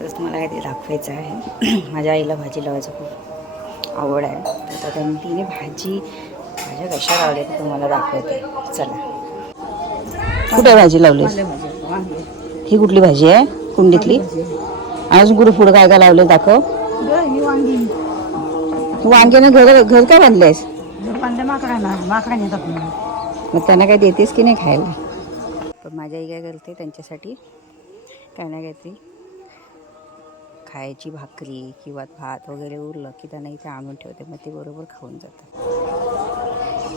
तर तुम्हाला ते दाखवायचं आहे. माझ्या आईला भाजी लावायचं खूप आवड आहे. तर आता त्यांनी तिने भाजी भाज्या कशा लावल्या ते तुम्हाला दाखवते. चला. कुठे भाजी लावलीस? ही कुठली भाजी आहे? कुंडीतली? अजून कुठे काय काय लावले दाखव. वांग्यानं घर घर काय बांधलेस मग त्यांना काय देतेस की नाही खायला? पण माझी आई काय करते त्यांच्यासाठी काय ना काहीतरी खायची भाकरी किंवा भात वगैरे उरलं की त्यांना इथे आणून ठेवते मग ते बरोबर खाऊन जातात.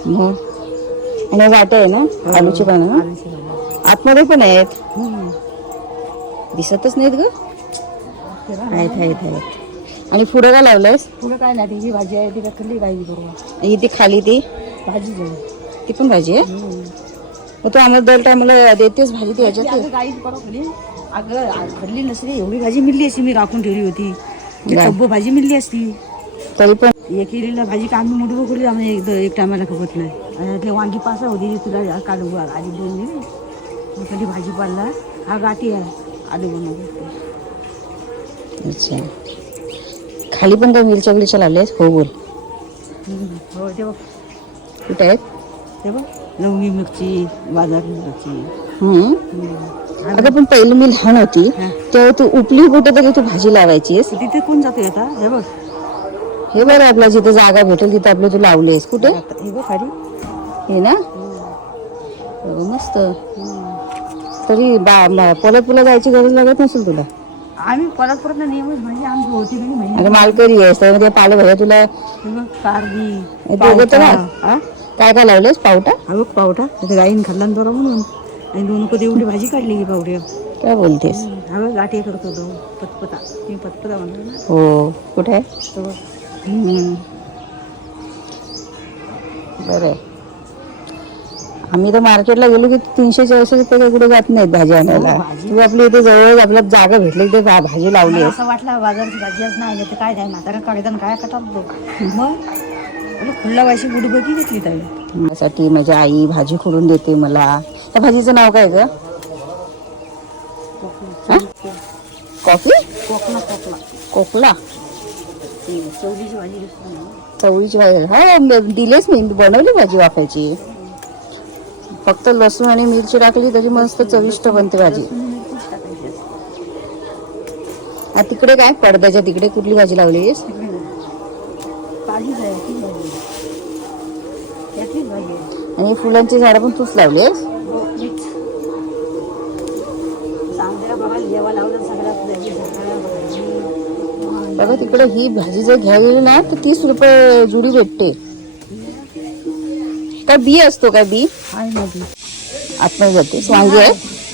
मग? आणि वाटे आहे ना? आलूची पानं? आतमध्ये पण आहेत? दिसतच नाहीत ग? आहेत आहेत आहेत. आणि पुढं काय लावलंयस? पुढे काय नाही ही भाजी आहे ती खाल्ली काही बरोबर. इथे खाली ती? भाजी ती पण भाजी आहे? मग तू आम्हाला दर टायमाला देतेस भाजी ती बरोबर अगं आज खाल्ली नसली एवढी भाजी मिळली असती मी राखून ठेवली होती? चब्बो भाजी मिळली असती. तरी पण एक केलेला भाजी का आम्ही मोठी बघली आम्ही एक एक टायमाला खपत नाही. आणि ते वांगी पासा होती तुला काढून आधी दोन मग कधी भाजी पाडला. हा गाठी आहे. आलू बनवतो अच्छा. खाली पण काय मिरच्या बिरच्या लावल्यास हो बोल. हो ते बघ. कुठे आहेत? ते बघ. लवंगी मिरची बाजार मिरची. अगं पण पहिली मी लहान होती. तेव्हा तू उपली कुठे तरी तू भाजी लावायचीस. तिथे कोण जातो आता? हे बघ. हे बरं आपला जिथे जागा भेटेल तिथे आपलं तू लावलीस. कुठे? हे बघ खाली. हे ना? मस्त. तरी बा म- पोलात पुला जायची गरज लागत नसेल तुला? आम्ही परत परत नेहमीच म्हणजे आमची होती की नाही अगं मालकरी आहेस त्यामध्ये तुला? काय काय लावलेस पावटा? बघ पावटा. गाईन खाल्ला ना बरं म्हणून. आणि दोन कधी एवढी भाजी काढली की पावड्या काय बोलतेस? हा गाठी करत होतो पतपता. तुम्ही पतपता म्हणतो ना? हो कुठे. बरं. आम्ही तर मार्केटला गेलो की तीनशे चारशे रुपये काही कुठे जात नाहीत भाजी आणायला. हो, भाजी. तू आपली इथे जवळ आपल्या जागा भेटली ते भाजी लावली असं वाटलं बाजारची भाजी आज नाही तर काय नाही म्हातारा कागदान काय कटाल मग? खुल्ला वाशी बुडबकी घेतली त्याला त्यासाठी माझी आई भाजी खोडून देते मला. त्या भाजीचं नाव काय ग? हा? कॉफी? कोकला चवळीची भाजी हा म- दिलेच मी. बनवली भाजी वाफायची फक्त लसूण आणि मिरची टाकली तरी मस्त चविष्ट बनते भाजी. हा तिकडे काय? पडद्याच्या तिकडे कुठली भाजी लावलीस? आणि फुलांची झाडं पण तूच लावलीस? हो, बघा तिकडे ही भाजी जर गेली ना तर तीस रुपये जुडी भेटते. काय बी असतो काय बी? आतमध्ये जाते. वांगी आहे?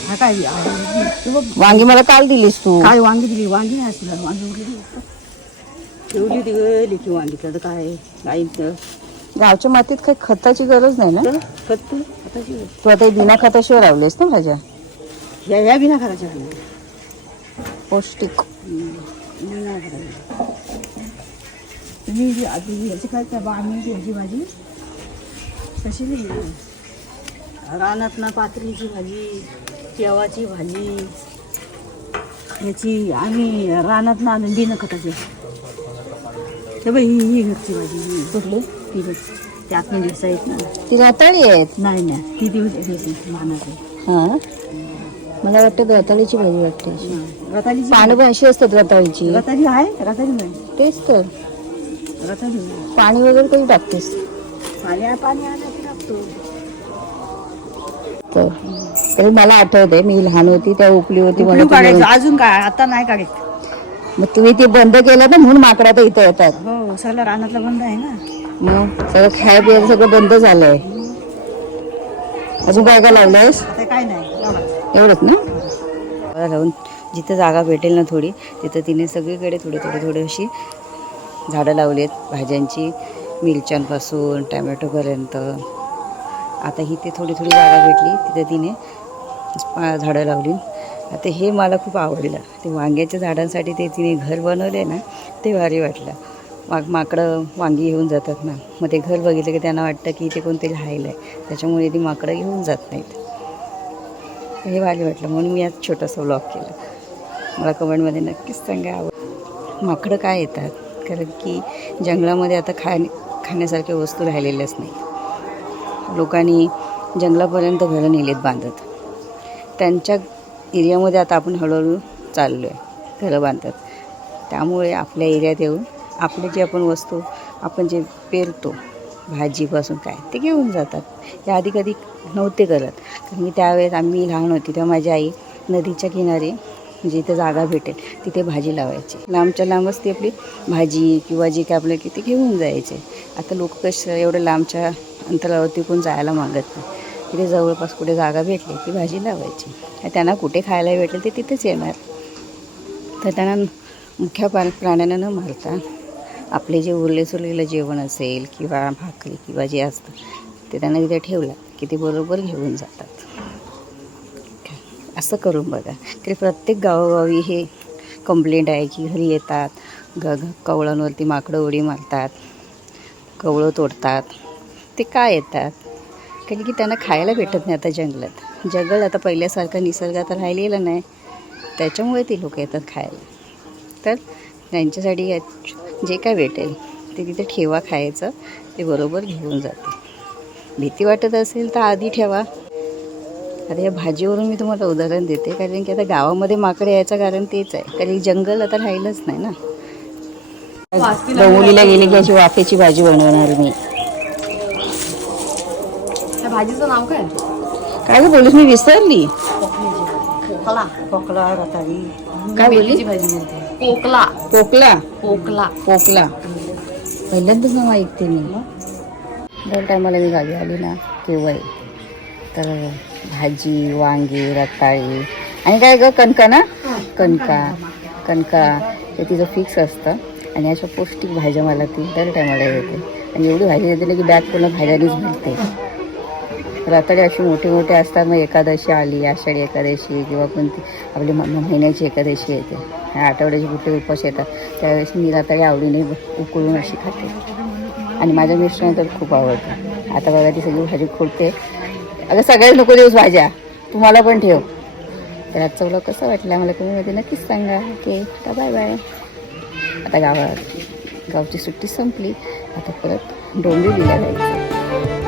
हा काय वांगी मला काल दिलीस तू. काय वांगी दिली? वांगी नाही असणार वांगी गेली की वांगी तर काय? गाईचं गावच्या मातीत काही खताची गरज नाही ना? खत जी- तू आता हे बिना खताशिवाय लावलेस ना भाज्या या या बिना करायच्या भाजी. पौष्टिक. बिना तुम्ही जी आधी याची काय त्या बाळमीची ह्याची भाजी कशी नाही रानात ना पातळीची भाजी केवाची भाजी याची आम्ही रानात ना बिना खताची. हे बाई ही ही घरची भाजी. ही कुठली? ती बघ त्यात दिसायत ना ती रताळी आहेत? नाही नाही. ती दिवस हा? मला वाटतं रताळीची भाजी वाटते अशी. रतालीची पानं पण अशी असतात रताळीची. रताली आहे? रताली नाही. तेच तर. रताली. पाणी वगैरे कधी टाकतेस? पाणी पाणी आलं की तर. तरी मला आठवते मी लहान होती त्या उपली होती उकळून म्हणून काढायचं. अजून काय आता नाही काढायचं मग तुम्ही ते बंद केलं ना म्हणून माकडा तर इथे येतात. हो सगळं रानातलं बंद आहे ना. मग सगळं खाय पियाचं सगळं बंद झालंय. अजून काय काय लावलंयस? काय नाही. एवढंच. ना? राहून जिथं जागा भेटेल ना थोडी तिथं तिने सगळीकडे थोडी थोडी थोडी अशी झाडं लावली आहेत भाज्यांची मिरच्यांपासून टॅमॅटोपर्यंत. आता ही ते थोडी थोडी जागा भेटली तिथं तिने झाडं लावली. आता हे मला खूप आवडलं. ते वांग्याच्या झाडांसाठी ते तिने घर बनवले ना ते भारी वाटलं. माग माकडं वांगी घेऊन जातात ना. मग ते घर बघितलं की त्यांना वाटतं की इथे कोणते राहिलं आहे त्याच्यामुळे ती माकडं घेऊन जात नाहीत. हे भारी वाटलं. म्हणून मी आज छोटासा व्लॉग केला. मला कमेंटमध्ये नक्कीच सांगा. आवड माकडं काय येतात? कारण की जंगलामध्ये आता खा खाण्यासारख्या वस्तू राहिलेल्याच नाही लोकांनी जंगलापर्यंत घरं नेलेत बांधत. त्यांच्या एरियामध्ये आता आपण हळूहळू चाललो आहे घरं बांधतात त्यामुळे आपल्या एरियात येऊन आपले जे आपण वस्तू आपण जे पेरतो भाजीपासून काय ते घेऊन जातात. हे आधी कधी नव्हते करत. कारण मी त्यावेळेस आम्ही लहान होती तेव्हा माझी आई नदीच्या किनारी म्हणजे जिथे जागा भेटेल तिथे भाजी लावायची. लांबच्या लांबच ती आपली भाजी किंवा जे काय आपलं की ते घेऊन जायचे. आता लोक कसं एवढं लांबच्या अंतरावरती कोण जायला मागत नाही. तिथे जवळपास कुठे जागा भेटली की भाजी लावायची. त्यांना कुठे खायला भेटेल ते तिथेच येणार. तर त्यांना मुख्य प्राण्यांना न मारता आपले जे उरले सुरलेलं जेवण असेल किंवा भाकरी किंवा जे असतं ते त्यांना तिथे ठेवलं की ते बरोबर घेऊन जातात. असं करून बघा. तरी प्रत्येक गावोगावी हे कंप्लेंट आहे की घरी येतात ग ग कवळांवरती माकडं उडी मारतात कवळं तोडतात. ते का येतात? कारण की त्यांना खायला भेटत नाही आता जंगलात. जंगल आता पहिल्यासारखं निसर्ग आता राहिलेलं नाही. त्याच्यामुळे ते लोक येतात खायला. तर त्यांच्यासाठी जे काय भेटेल ते तिथे ठेवा खायचं ते बरोबर घेऊन जाते. भीती वाटत असेल तर आधी ठेवा. आता या भाजीवरून मी तुम्हाला उदाहरण देते कारण की आता गावामध्ये माकडे यायचं कारण तेच आहे. कारण की जंगल आता राहिलंच नाही ना. डोंगुलीला गेली की अशी वाफेची भाजी बनवणार मी. भाजीचं नाव काय? काय गं बोलूस मी विसरली. काय बोलली भाजी म्हणते. पोकला. पोकला? पोकला. पोकला. पहिल्यांदाच नाव ऐकते मी. दर टायमाला मी गावी आली ना केव्हाही तर भाजी वांगी रताळी. आणि काय ग कणका ना? कणका. कणका. हे तिचं फिक्स असतं. आणि अशा पौष्टिक भाज्या मला ती दर टायमाला येते. आणि एवढी भाजी येते ना की बॅग पूर्ण भाज्यांनीच भरते. रताळे अशी मोठे मोठे असतात मग एकादशी आली आषाढी एकादशी किंवा कोणती आपली म- महिन्याची एकादशी येते. ह्या आठवड्याचे कुठे उपास येतात त्यावेळेस मी रताळे आवडीने उकळून अशी खाते. आणि माझ्या मिस्टरांना तर खूप आवडतं. आता बघा ती सगळी भाजी खोडते. अगं सगळ्याच नको दिवस भाज्या. तुम्हाला पण ठेव. तर आजचा व्लॉग कसा वाटला मला तुम्ही नक्कीच सांगा. ओके आता बाय बाय आता गावात गावची सुट्टी संपली. आता परत डोंबिवलीला जायचं.